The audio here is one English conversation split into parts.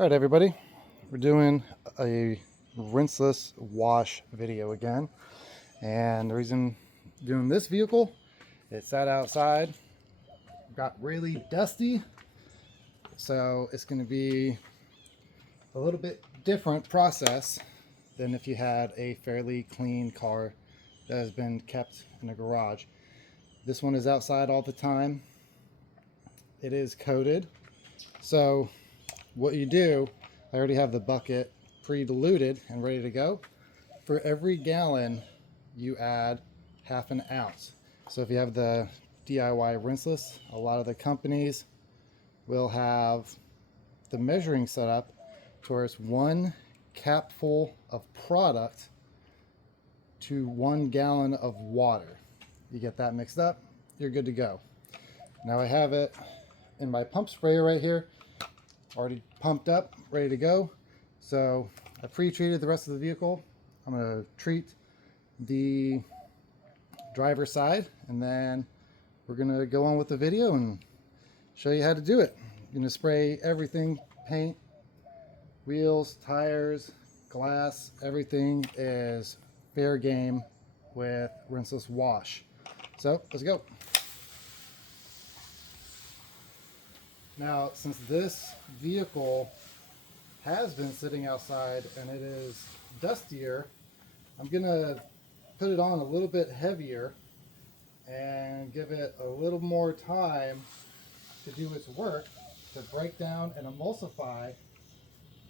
All right, everybody, we're doing a rinseless wash video again. And the reason doing this vehicle, it sat outside, got really dusty. So it's going to be a little bit different process than if you had a fairly clean car that has been kept in a garage. This one is outside all the time. It is coated. So what you do, I already have the bucket pre-diluted and ready to go. For every gallon, you add half an ounce. So if you have the DIY rinseless, a lot of the companies will have the measuring set up to where it's 1 capful of product to 1 gallon of water. You get that mixed up, you're good to go. Now I have it in my pump sprayer right here, already pumped up, ready to go. So I pre-treated the rest of the vehicle. I'm going to treat the driver's side, and then we're going to go on with the video and show you how to do it. You're going to spray everything, paint, wheels, tires, glass, everything is fair game with rinseless wash. So let's go. Now, since this vehicle has been sitting outside and it is dustier, I'm gonna put it on a little bit heavier and give it a little more time to do its work, to break down and emulsify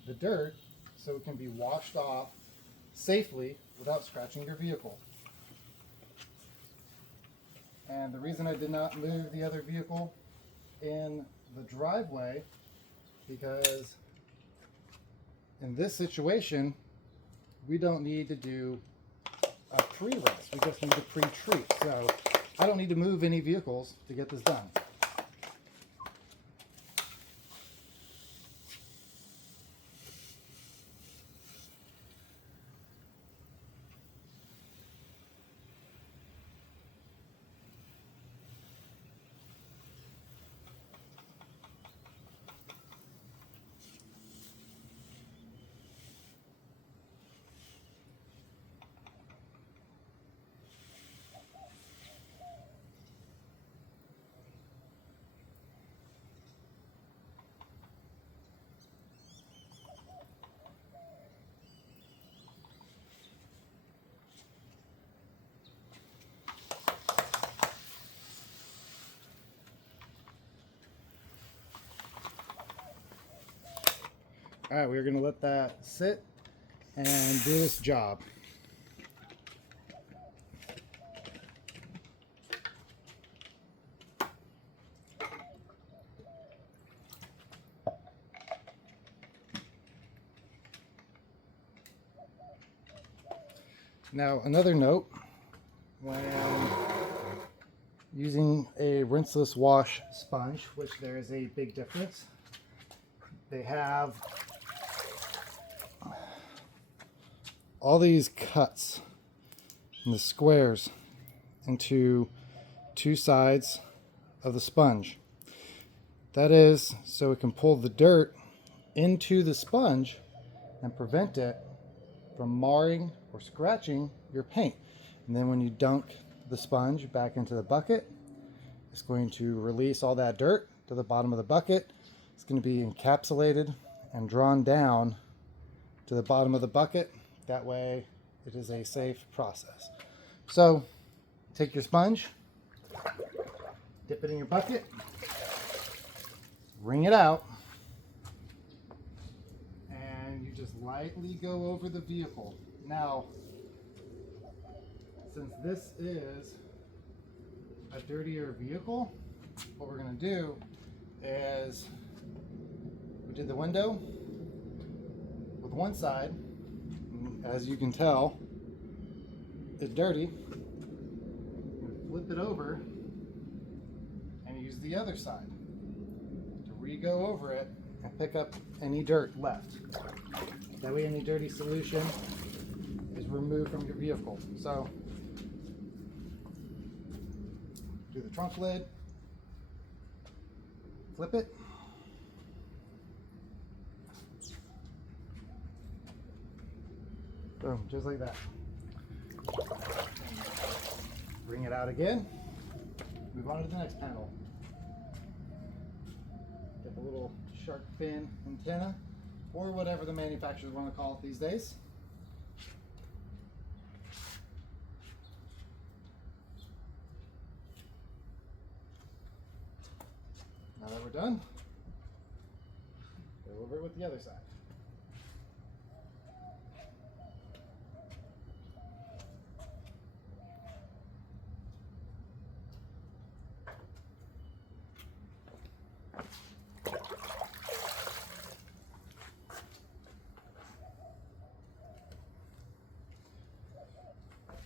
the dirt so it can be washed off safely without scratching your vehicle. And the reason I did not move the other vehicle in the driveway, because in this situation we don't need to do a pre-rinse, we just need to pre-treat. So I don't need to move any vehicles to get this done. All right, we're going to let that sit and do its job. Now, another note, when using a rinseless wash sponge, which there is a big difference, they have all these cuts and the squares into 2 sides of the sponge. That is so it can pull the dirt into the sponge and prevent it from marring or scratching your paint. And then when you dunk the sponge back into the bucket, it's going to release all that dirt to the bottom of the bucket. It's going to be encapsulated and drawn down to the bottom of the bucket. That way it is a safe process. So take your sponge, dip it in your bucket, wring it out, and you just lightly go over the vehicle. Now, since this is a dirtier vehicle, what we're going to do is, we did the window with one side. As you can tell, it's dirty. Flip it over and use the other side to re-go over it and pick up any dirt left. That way any dirty solution is removed from your vehicle. So do the trunk lid, flip it, Boom, just like that. Bring it out again. Move on to the next panel. Get the little shark fin antenna, or whatever the manufacturers want to call it these days. Now that we're done, go over it with the other side.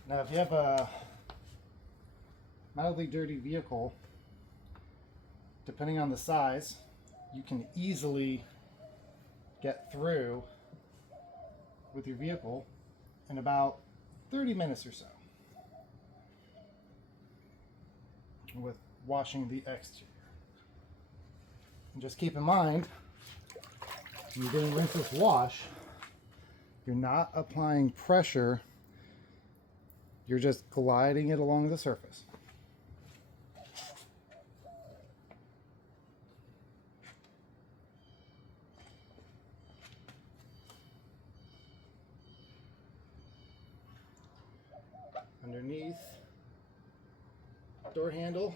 Now, if you have a mildly dirty vehicle, depending on the size, you can easily get through with your vehicle in about 30 minutes or so with washing the exterior. And just keep in mind, when you're doing rinseless wash, you're not applying pressure, you're just gliding it along the surface. Underneath door handle,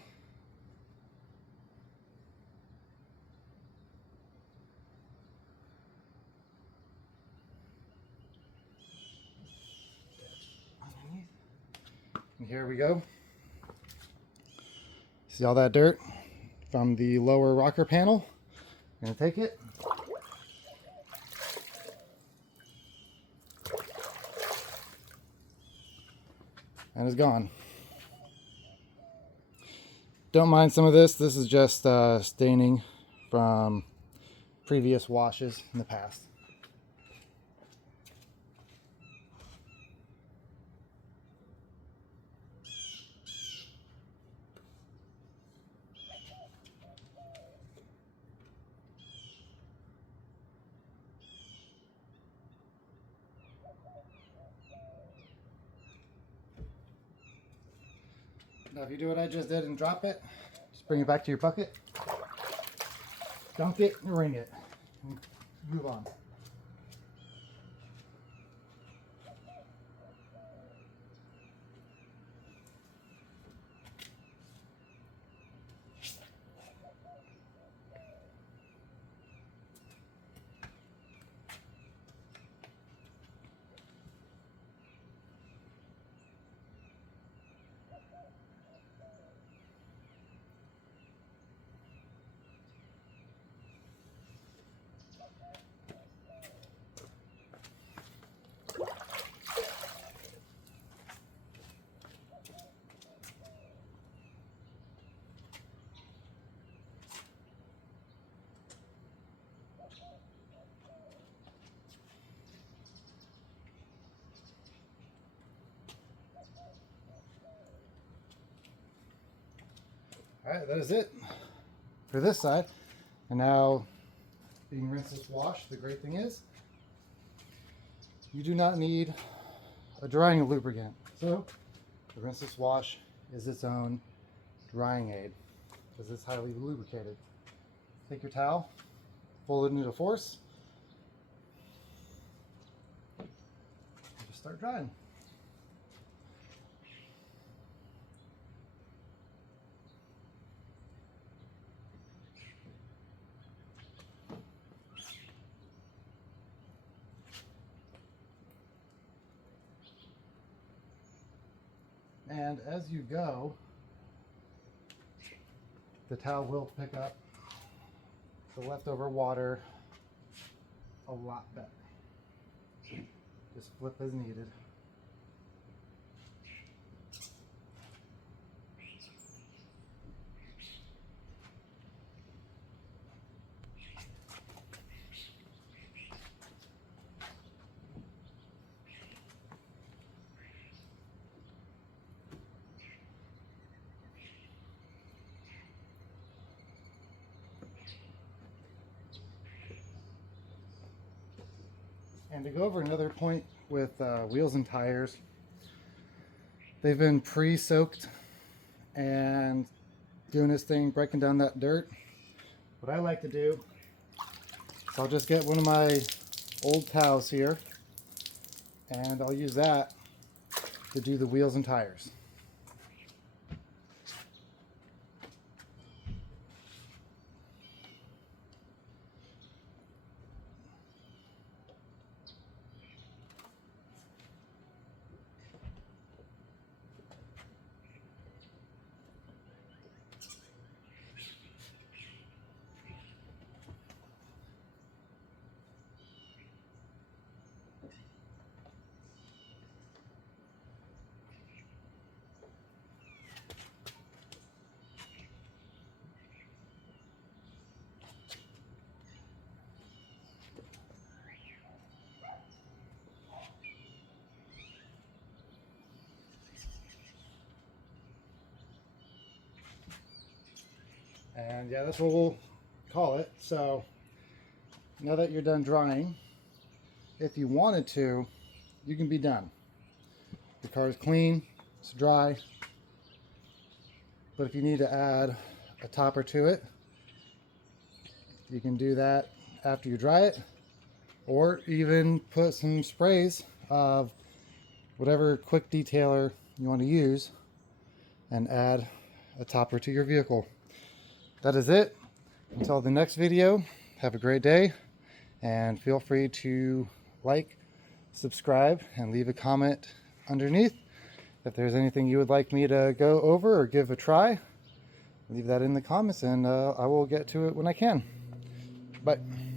underneath, and here we go. See all that dirt from the lower rocker panel? I'm gonna take it, and it's gone. Don't mind some of this. This is just staining from previous washes in the past. Now if you do what I just did and drop it, just bring it back to your bucket, dunk it, and wring it, and move on. Alright, that is it for this side. And now, being rinseless wash, the great thing is, you do not need a drying lubricant. So, the rinseless wash is its own drying aid, because it's highly lubricated. Take your towel, fold it into force, and just start drying. And as you go, the towel will pick up the leftover water a lot better. Just flip as needed. And to go over another point with wheels and tires. They've been pre-soaked and doing this thing, breaking down that dirt. What I like to do is I'll just get one of my old towels here and I'll use that to do the wheels and tires. And yeah, that's what we'll call it. So now that you're done drying, if you wanted to, you can be done. Your car is clean, it's dry. But if you need to add a topper to it, you can do that after you dry it, or even put some sprays of whatever quick detailer you want to use and add a topper to your vehicle. That is it. Until the next video, have a great day, and feel free to like, subscribe, and leave a comment underneath. If there's anything you would like me to go over or give a try, leave that in the comments and I will get to it when I can. Bye.